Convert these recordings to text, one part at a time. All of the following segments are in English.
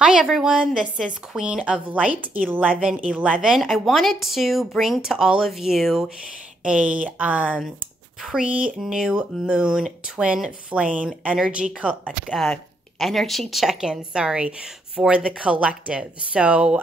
Hi everyone, this is Queen of Light 1111. I wanted to bring to all of you a pre-new moon twin flame energy check-in, for the collective. So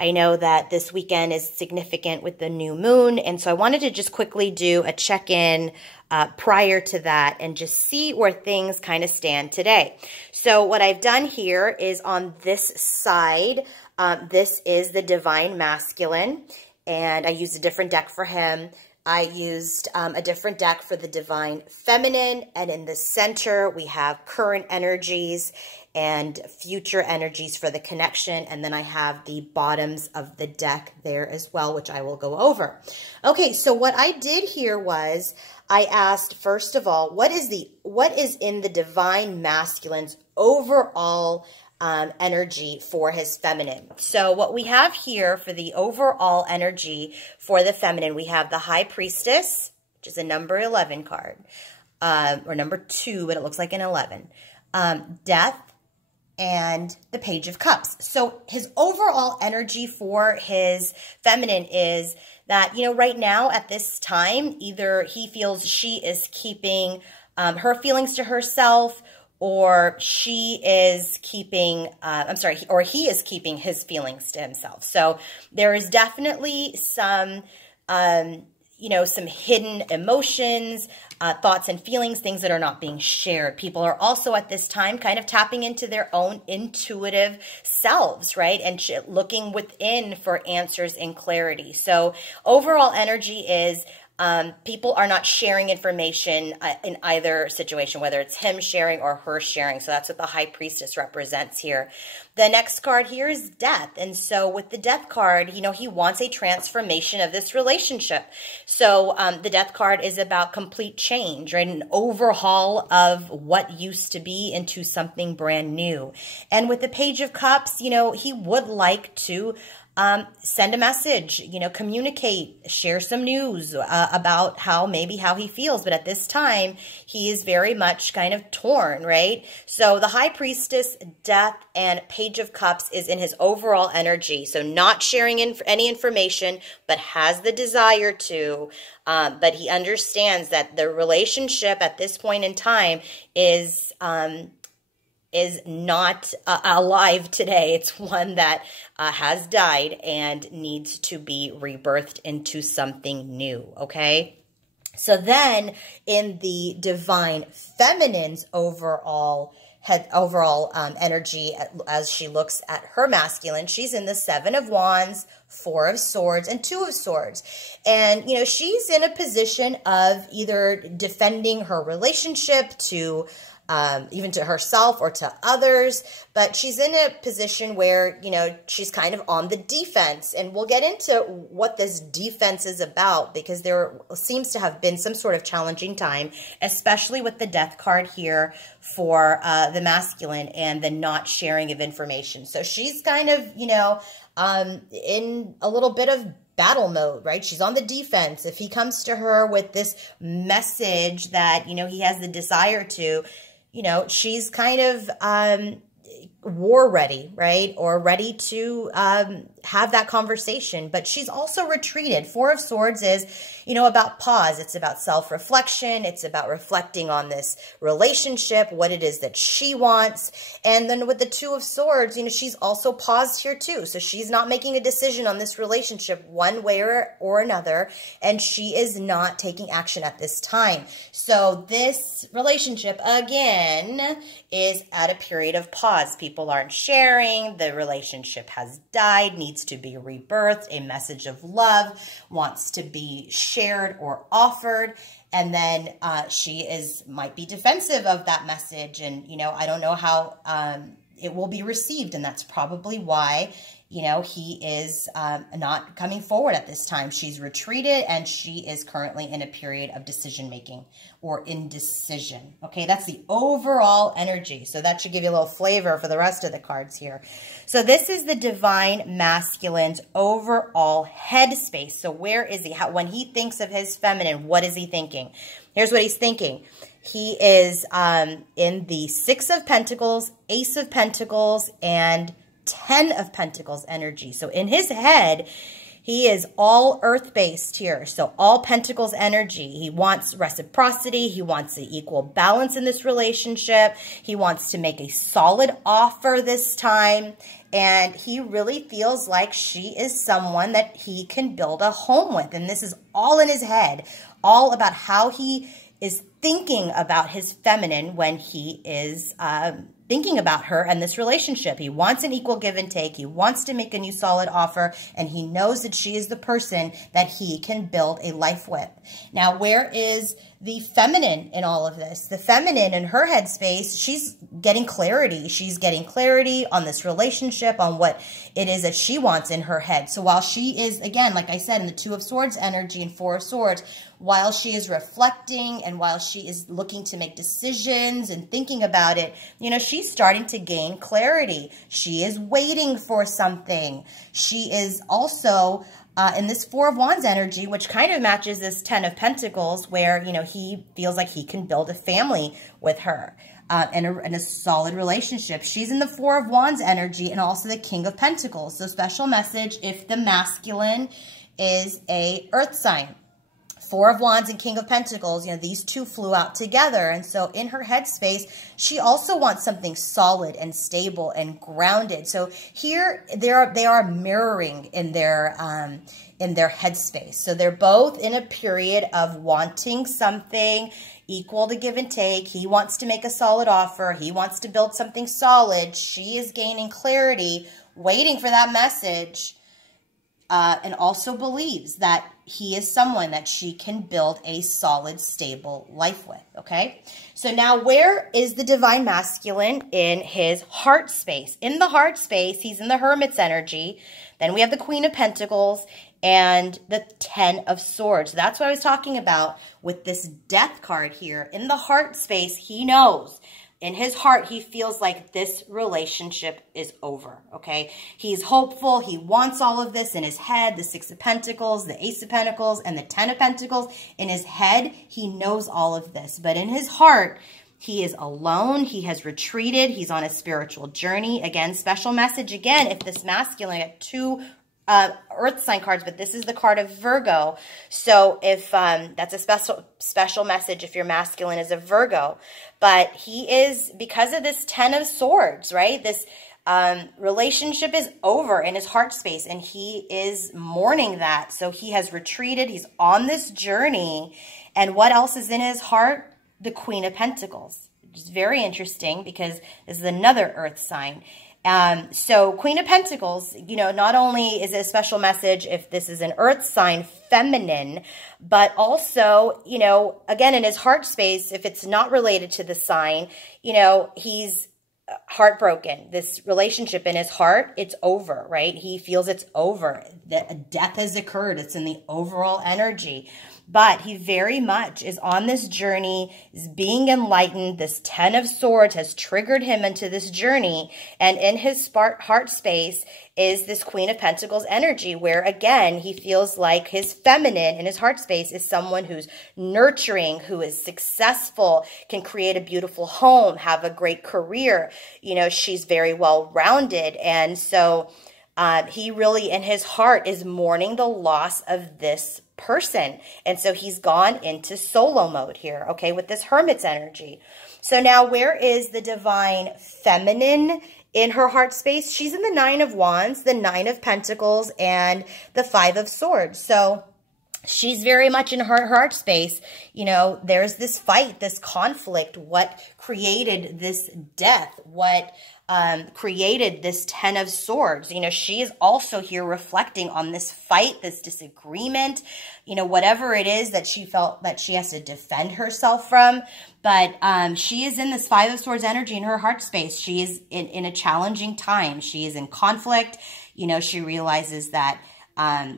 I know that this weekend is significant with the new moon, and so I wanted to just quickly do a check-in prior to that and just see where things kind of stand today. So what I've done here is on this side, this is the Divine Masculine, and I used a different deck for him. I used a different deck for the Divine Feminine, and in the center we have current energies and future energies for the connection, and then I have the bottoms of the deck there as well, which I will go over. Okay, so what I did here was I asked, first of all, what is in the Divine Masculine's overall energy for his feminine? So what we have here for the overall energy for the feminine, we have the High Priestess, which is a number 11 card, or number 2, but it looks like an 11. Death, and the Page of Cups. So his overall energy for his feminine is that, you know, right now at this time, either he feels she is keeping her feelings to herself, or she is keeping, or he is keeping his feelings to himself. So there is definitely some, you know, some hidden emotions, thoughts and feelings, things that are not being shared. People are also at this time kind of tapping into their own intuitive selves, right? And looking within for answers and clarity. So overall energy is people are not sharing information in either situation, whether it's him sharing or her sharing. So that's what the High Priestess represents here. The next card here is Death. And so with the Death card, you know, he wants a transformation of this relationship. So the Death card is about complete change, right? An overhaul of what used to be into something brand new. And with the Page of Cups, you know, he would like to send a message, you know, communicate, share some news about how he feels. But at this time, he is very much kind of torn, right? So the High Priestess, Death, and Page of Cups is in his overall energy. So not sharing any information, but has the desire to. But he understands that the relationship at this point in time is not alive today. It's one that has died and needs to be rebirthed into something new, okay? So then in the Divine Feminine's overall energy, as she looks at her masculine, she's in the 7 of Wands, 4 of Swords, and 2 of Swords. And, you know, she's in a position of either defending her relationship to even to herself or to others, but she's in a position where, you know, she's kind of on the defense. And we'll get into what this defense is about, because there seems to have been some sort of challenging time, especially with the Death card here for the masculine and the not sharing of information. So she's kind of, you know, in a little bit of battle mode, right? She's on the defense. If he comes to her with this message that, you know, he has the desire to, you know, she's kind of war ready, right? Or ready to have that conversation, but she's also retreated. 4 of Swords is, you know, about pause. It's about self-reflection. It's about reflecting on this relationship, what it is that she wants. And then with the 2 of Swords, you know, she's also paused here too. So she's not making a decision on this relationship one way or another, and she is not taking action at this time. So this relationship, again, is at a period of pause. People aren't sharing. The relationship has died, needs to be rebirthed. A message of love wants to be shared or offered. And then she might be defensive of that message. And, you know, I don't know how it will be received. And that's probably why, you know, he is not coming forward at this time. She's retreated, and she is currently in a period of decision-making or indecision. Okay, that's the overall energy. So that should give you a little flavor for the rest of the cards here. So this is the Divine Masculine's overall headspace. So where is he? When he thinks of his feminine, what is he thinking? Here's what he's thinking. He is in the Six of Pentacles, Ace of Pentacles, and 10 of Pentacles energy. So in his head, he is all earth-based here, so all Pentacles energy. He wants reciprocity. He wants an equal balance in this relationship. He wants to make a solid offer this time, and he really feels like she is someone that he can build a home with, and this is all in his head, all about how he is thinking about his feminine when he is thinking about her and this relationship. He wants an equal give and take. He wants to make a new solid offer, and he knows that she is the person that he can build a life with. Now, where is the feminine in all of this? The feminine in her headspace, she's getting clarity. She's getting clarity on this relationship, on what it is that she wants in her head. So while she is, again, like I said, in the Two of Swords energy and Four of Swords, while she is reflecting and while she is looking to make decisions and thinking about it, you know, she's starting to gain clarity. She is waiting for something. She is also in this Four of Wands energy, which kind of matches this 10 of Pentacles, where, you know, he feels like he can build a family with her and a solid relationship. She's in the Four of Wands energy and also the King of Pentacles. So special message if the masculine is a earth sign. Four of Wands and King of Pentacles, you know, these two flew out together. And so in her headspace, she also wants something solid and stable and grounded. So here they are mirroring in their headspace. So they're both in a period of wanting something equal to give and take. He wants to make a solid offer. He wants to build something solid. She is gaining clarity, waiting for that message. And also believes that he is someone that she can build a solid, stable life with, okay? So now where is the Divine Masculine in his heart space? In the heart space, he's in the Hermit's energy. Then we have the Queen of Pentacles and the 10 of Swords. That's what I was talking about with this Death card here. In the heart space, he knows. In his heart, he feels like this relationship is over, okay? He's hopeful. He wants all of this in his head, the Six of Pentacles, the Ace of Pentacles, and the 10 of Pentacles. In his head, he knows all of this. But in his heart, he is alone. He has retreated. He's on a spiritual journey. Again, special message again, if this masculine at two earth sign cards, but this is the card of Virgo. So if that's a special message if your masculine is a Virgo. But he is, because of this 10 of Swords, right? This relationship is over in his heart space, and he is mourning that. So he has retreated. He's on this journey. And what else is in his heart? The Queen of Pentacles. Which is very interesting because this is another earth sign. So Queen of Pentacles, you know, not only is it a special message if this is an earth sign feminine, but also, you know, again, in his heart space, if it's not related to the sign, you know, he's heartbroken. This relationship in his heart, it's over, right? He feels it's over. That death has occurred. It's in the overall energy. But he very much is on this journey, is being enlightened. This 10 of Swords has triggered him into this journey. And in his heart space is this Queen of Pentacles energy, where, again, he feels like his feminine in his heart space is someone who's nurturing, who is successful, can create a beautiful home, have a great career. You know, she's very well-rounded. And so he really, in his heart, is mourning the loss of this person. And so he's gone into solo mode here, okay, with this Hermit's energy. So now where is the Divine Feminine in her heart space? She's in the 9 of Wands, the 9 of Pentacles, and the 5 of Swords. So she's very much in her heart space. You know, there's this fight, this conflict. What created this death? What created this 10 of Swords? You know, she is also here reflecting on this fight, this disagreement, you know, whatever it is that she felt that she has to defend herself from. But she is in this 5 of Swords energy in her heart space. She is in a challenging time. She is in conflict. You know, she realizes that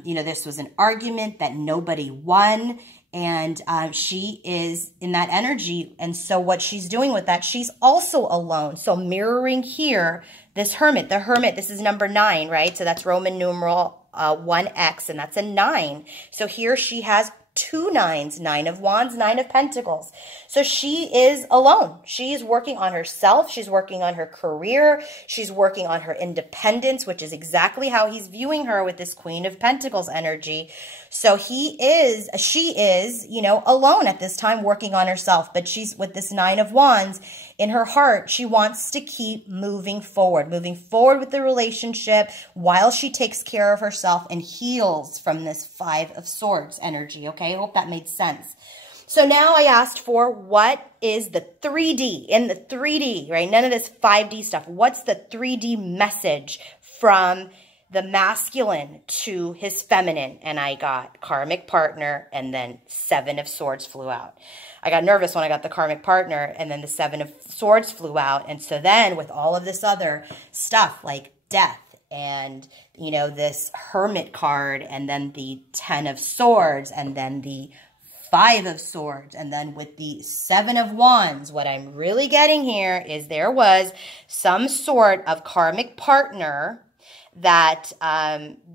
you know, this was an argument that nobody won, and she is in that energy. And so what she's doing with that, she's also alone. So mirroring here, this Hermit, the Hermit, this is number 9, right? So that's Roman numeral 1X, and that's a 9. So here she has two nines, 9 of Wands, 9 of Pentacles. So she is alone. She's working on herself. She's working on her career. She's working on her independence, which is exactly how he's viewing her with this Queen of Pentacles energy. So she is, you know, alone at this time working on herself. But she's with this 9 of Wands in her heart. She wants to keep moving forward with the relationship while she takes care of herself and heals from this 5 of Swords energy. Okay, I hope that made sense. So now I asked for what is the 3D, in the 3D, right? None of this 5D stuff. What's the 3D message from the masculine to his feminine? And I got karmic partner, and then 7 of Swords flew out. I got nervous when I got the karmic partner, and then the 7 of Swords flew out. And so then with all of this other stuff like death and, you know, this Hermit card, and then the 10 of Swords, and then the 5 of Swords, and then with the 7 of Wands, what I'm really getting here is there was some sort of karmic partner that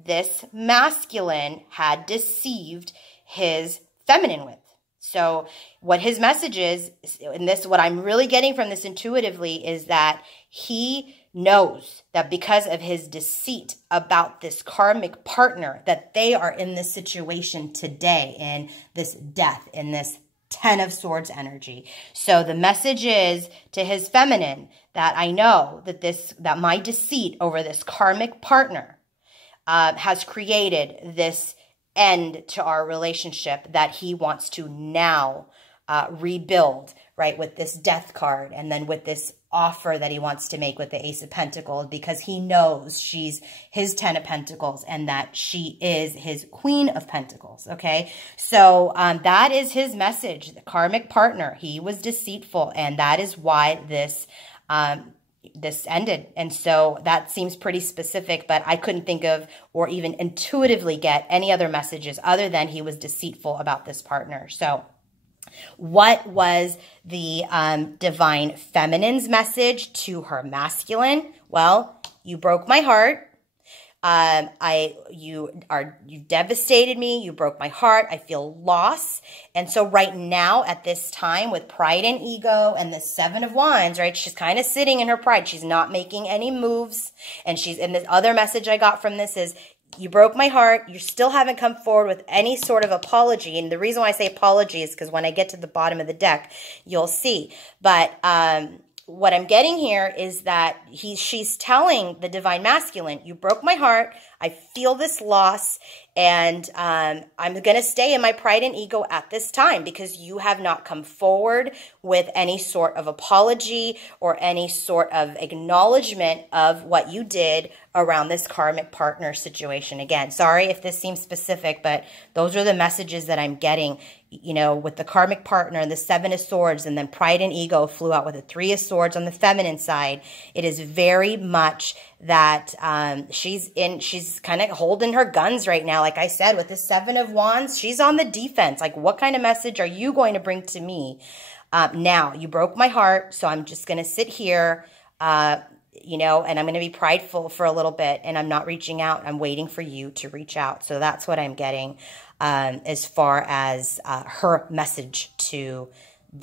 this masculine had deceived his feminine with. So what his message is, and this, what I'm really getting from this intuitively, is that he knows that because of his deceit about this karmic partner, that they are in this situation today, in this death, in this 10 of Swords energy. So the message is to his feminine that I know that that my deceit over this karmic partner has created this end to our relationship that he wants to now rebuild, right, with this death card, and then with this offer that he wants to make with the Ace of Pentacles, because he knows she's his 10 of Pentacles and that she is his Queen of Pentacles, okay? So that is his message, the karmic partner. He was deceitful, and that is why this this ended. And so that seems pretty specific, but I couldn't think of or even intuitively get any other messages other than he was deceitful about this partner. So what was the divine feminine's message to her masculine? Well, you broke my heart. You devastated me. You broke my heart. I feel loss. And so right now at this time with pride and ego and the 7 of Wands, right? She's kind of sitting in her pride. She's not making any moves. And this other message I got from this is, you broke my heart. You still haven't come forward with any sort of apology. And the reason why I say apology is because when I get to the bottom of the deck, you'll see. But, what I'm getting here is that she's telling the divine masculine, you broke my heart. I feel this loss, and I'm going to stay in my pride and ego at this time because you have not come forward with any sort of apology or any sort of acknowledgement of what you did around this karmic partner situation. Again, sorry if this seems specific, but those are the messages that I'm getting. You know, with the karmic partner and the 7 of Swords, and then pride and ego flew out with the 3 of Swords on the feminine side. It is very much that she's kind of holding her guns right now. Like I said, with the 7 of Wands, she's on the defense. Like, what kind of message are you going to bring to me? Now, you broke my heart, so I'm just going to sit here, you know, and I'm going to be prideful for a little bit, and I'm not reaching out. I'm waiting for you to reach out. So that's what I'm getting as far as her message to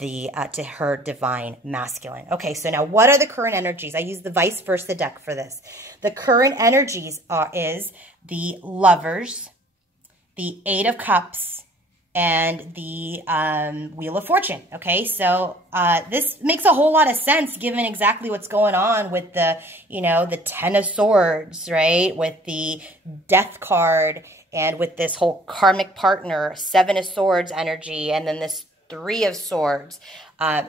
her divine masculine. Okay, so now what are the current energies? I use the vice versa deck for this. The current energies is the Lovers, the 8 of Cups, and the Wheel of Fortune. Okay, so this makes a whole lot of sense given exactly what's going on with the, you know, the 10 of Swords, right? With the Death card, and with this whole karmic partner, 7 of Swords energy, and then this 3 of Swords,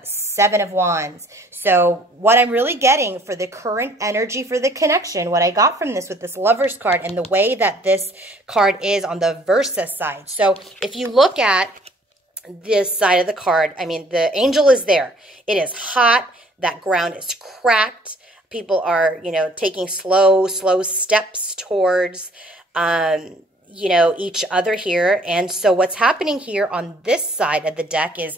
7 of Wands. So what I'm really getting for the current energy for the connection, what I got from this with this Lovers card and the way that this card is on the Versa side. So if you look at this side of the card, I mean, the angel is there. It is hot. That ground is cracked. People are, you know, taking slow steps towards, you know, each other here. And so what's happening here on this side of the deck is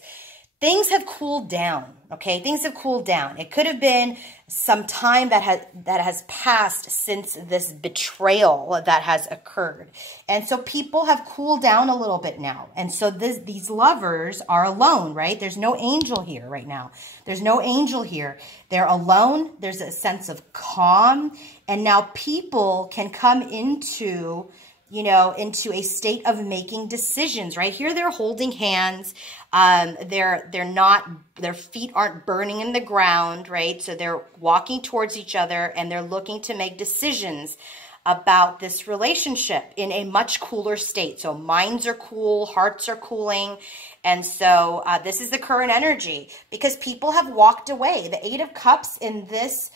things have cooled down. Okay, things have cooled down. It could have been some time that has passed since this betrayal that has occurred. And so people have cooled down a little bit now. And so these lovers are alone, right? There's no angel here right now. There's no angel here. They're alone. There's a sense of calm. And now people can come into into a state of making decisions. Right here, they're holding hands. Their feet aren't burning in the ground, right? So they're walking towards each other and they're looking to make decisions about this relationship in a much cooler state. So minds are cool, hearts are cooling. And so this is the current energy because people have walked away. The Eight of Cups in this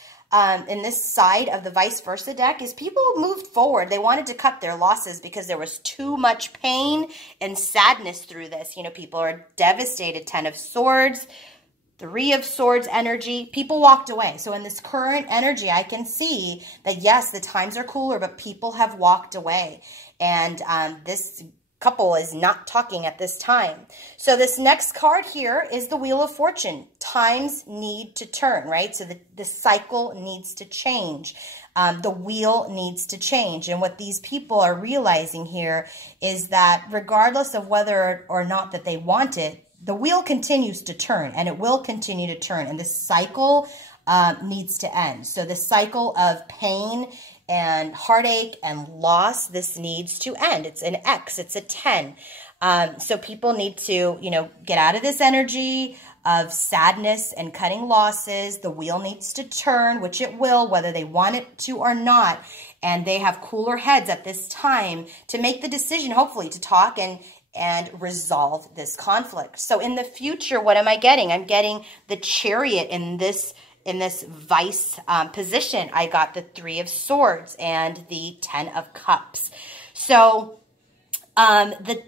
side of the vice versa deck is people moved forward. They wanted to cut their losses because there was too much pain and sadness through this. People are devastated. 10 of Swords, 3 of Swords energy. People walked away. So in this current energy, I can see that, yes, the times are cooler, but people have walked away. And this couple is not talking at this time. So this next card here is the Wheel of Fortune. Times need to turn, right? So the cycle needs to change. The wheel needs to change. And what these people are realizing here is that regardless of whether or not that they want it, the wheel continues to turn and it will continue to turn. And this cycle needs to end. So the cycle of pain and heartache and loss, this needs to end. It's an X, it's a 10. So people need to, get out of this energy of sadness and cutting losses. The wheel needs to turn, which it will, whether they want it to or not. And they have cooler heads at this time to make the decision, hopefully, to talk and resolve this conflict. So in the future, what am I getting? I'm getting the Chariot in this vice position. I got the 3 of Swords and the 10 of Cups. So the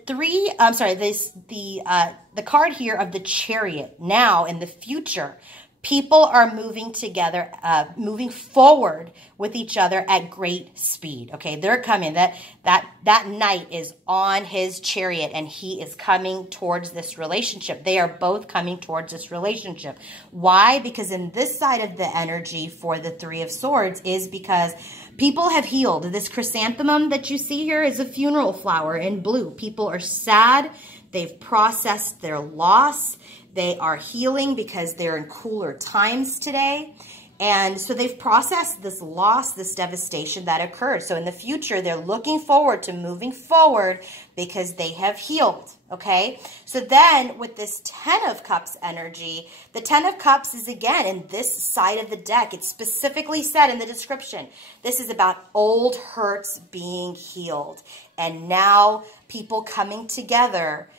card here of the Chariot. Now in the future, people are moving together, moving forward with each other at great speed. Okay, they're coming. That knight is on his chariot and he is coming towards this relationship. They are both coming towards this relationship. Why? Because in this side of the energy for the 3 of Swords is because people have healed. This chrysanthemum that you see here is a funeral flower in blue. People are sad. They've processed their loss. They are healing because they're in cooler times today. And so they've processed this loss, this devastation that occurred. So in the future, they're looking forward to moving forward because they have healed, okay? So then with this 10 of Cups energy, the 10 of Cups is again in this side of the deck. It's specifically said in the description. This is about old hurts being healed. And now people coming together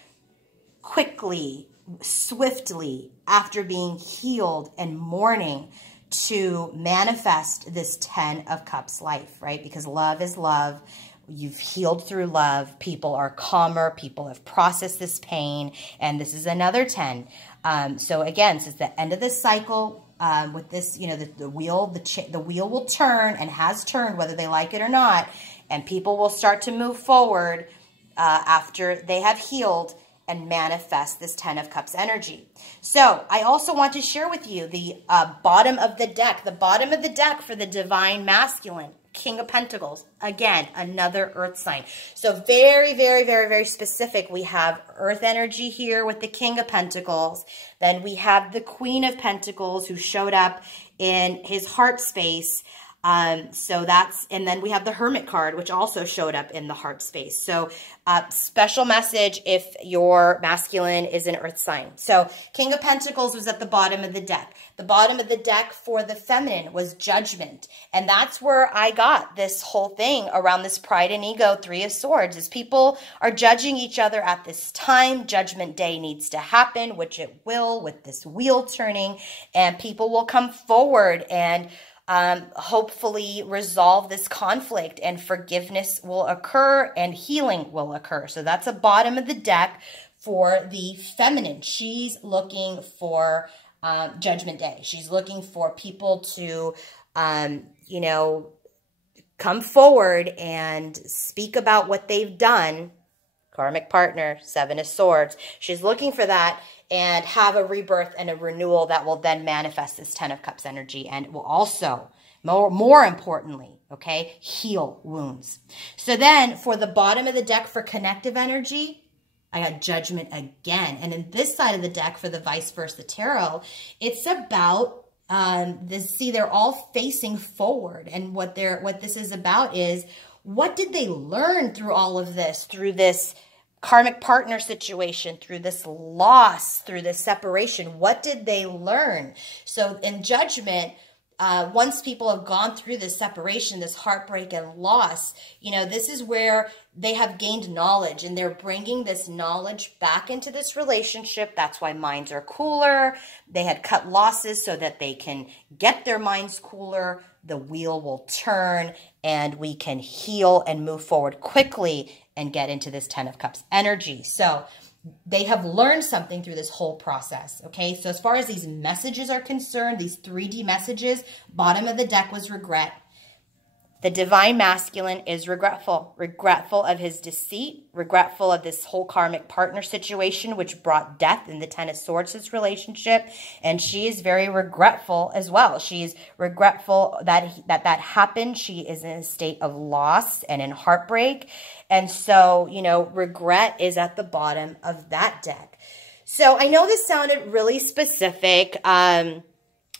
quickly, swiftly, after being healed and mourning to manifest this 10 of Cups life, right? Because love is love. You've healed through love. People are calmer. People have processed this pain. And this is another 10. So again, since the end of this cycle, with this, the wheel will turn and has turned whether they like it or not. And people will start to move forward after they have healed and manifest this 10 of Cups energy. So I also want to share with you the bottom of the deck. The bottom of the deck for the Divine Masculine, King of Pentacles. Again, another earth sign. So very, very, very, very specific. We have earth energy here with the King of Pentacles. Then we have the Queen of Pentacles who showed up in his heart space. And then we have the Hermit card, which also showed up in the heart space. So, special message if your masculine is an earth sign. So, King of Pentacles was at the bottom of the deck. The bottom of the deck for the feminine was Judgment. And that's where I got this whole thing around this pride and ego 3 of Swords is people are judging each other at this time. Judgment Day needs to happen, which it will with this wheel turning, and people will come forward and hopefully resolve this conflict, and forgiveness will occur and healing will occur. So that's a bottom of the deck for the feminine. She's looking for Judgment Day. She's looking for people to, come forward and speak about what they've done karmic partner, Seven of Swords. She's looking for that and have a rebirth and a renewal that will then manifest this Ten of Cups energy, and it will also, more importantly, okay, heal wounds. So then for the bottom of the deck for connective energy, I got Judgment again. And in this side of the deck for the Vice Versa Tarot, it's about they're all facing forward. And what this is about is, what did they learn through all of this, through this karmic partner situation, through this loss, through this separation? What did they learn? So in Judgment, once people have gone through this separation, this heartbreak and loss, this is where they have gained knowledge, and they're bringing this knowledge back into this relationship. That's why minds are cooler. They had cut losses so that they can get their minds cooler. The wheel will turn, and we can heal and move forward quickly and get into this Ten of Cups energy. So they have learned something through this whole process, okay? So as far as these messages are concerned, these 3D messages, bottom of the deck was regret. The Divine Masculine is regretful of his deceit, regretful of this whole karmic partner situation, which brought death in the Ten of Swords' relationship. And she is very regretful as well. She's regretful that happened. She is in a state of loss and in heartbreak. And so, regret is at the bottom of that deck. So I know this sounded really specific,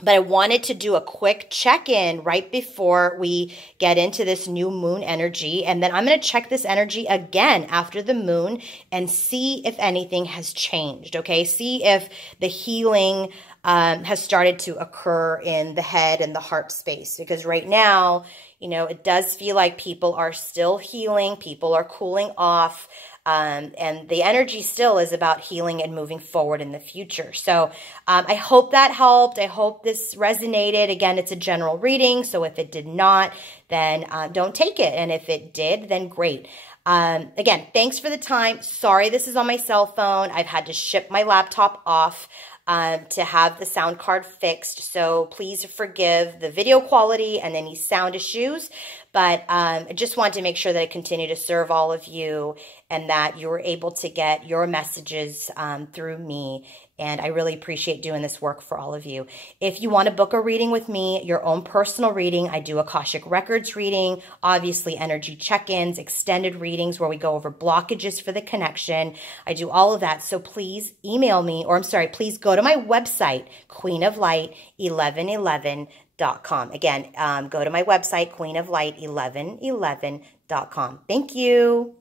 but I wanted to do a quick check-in right before we get into this new moon energy. And then I'm going to check this energy again after the moon and see if anything has changed, okay? See if the healing has started to occur in the head and the heart space. Because right now, it does feel like people are still healing. People are cooling off. And the energy still is about healing and moving forward in the future. So I hope that helped. I hope this resonated. Again, it's a general reading, so if it did not, then don't take it. And if it did, then great. Again, thanks for the time. Sorry this is on my cell phone. I've had to ship my laptop off to have the sound card fixed. So please forgive the video quality and any sound issues. But I just wanted to make sure that I continue to serve all of you and that you were able to get your messages through me. And I really appreciate doing this work for all of you. If you want to book a reading with me, your own personal reading, I do Akashic Records reading, obviously energy check-ins, extended readings where we go over blockages for the connection. I do all of that. So please email me, or I'm sorry, please go to my website, queenoflight1111.com. Again, go to my website, queenoflight1111.com. Thank you.